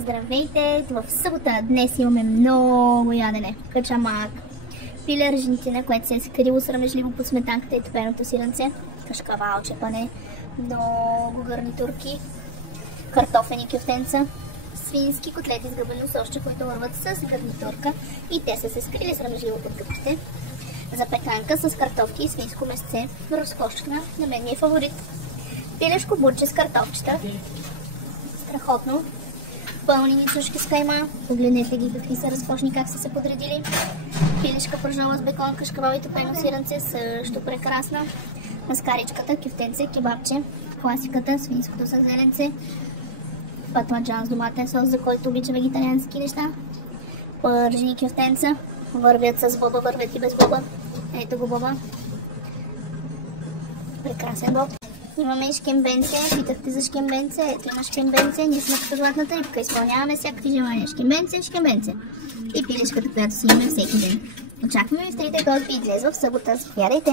Здравейте! В събота днес имаме много ядене. Качамак, пиле аржентина, което се е скрило срамежливо под сметанката и топеното сиренце, кашкавал, чепане, много гарнитурки, картофени кюфтенца, свински котлети с гъбено сосче, които върват с гарнитурка и те са се скрили срамежливо под гъбите. Запеканка с картофки и свинско месце, разкошна, на мен ми е фаворит. Пилешко бурче с картофчета, страхотно. Пълнени цушки с кайма. Погледнете ги какви са разкошни, как са се подредили. Пилешка пържола с бекон, кашкавал и топено сиренце, също прекрасна. Маскаричката, кюфтенце, кебабче, класиката, свинското с зеленце, патладжан с доматен сос, за който обича вегетариански неща. Пържени кюфтенца, вървят с боба, вървят и без боба. Ето го боба. Прекрасен боб. Имаме и шкембенце, питахте за шкембенце, ето има шкембенце, ние сме като златната рибка, изпълняваме всякакви желания. Шкембенце, шкембенце. И пилешката, която си имаме всеки ден. Очакваме ви в 3 гости и днес в събота. Заповядайте!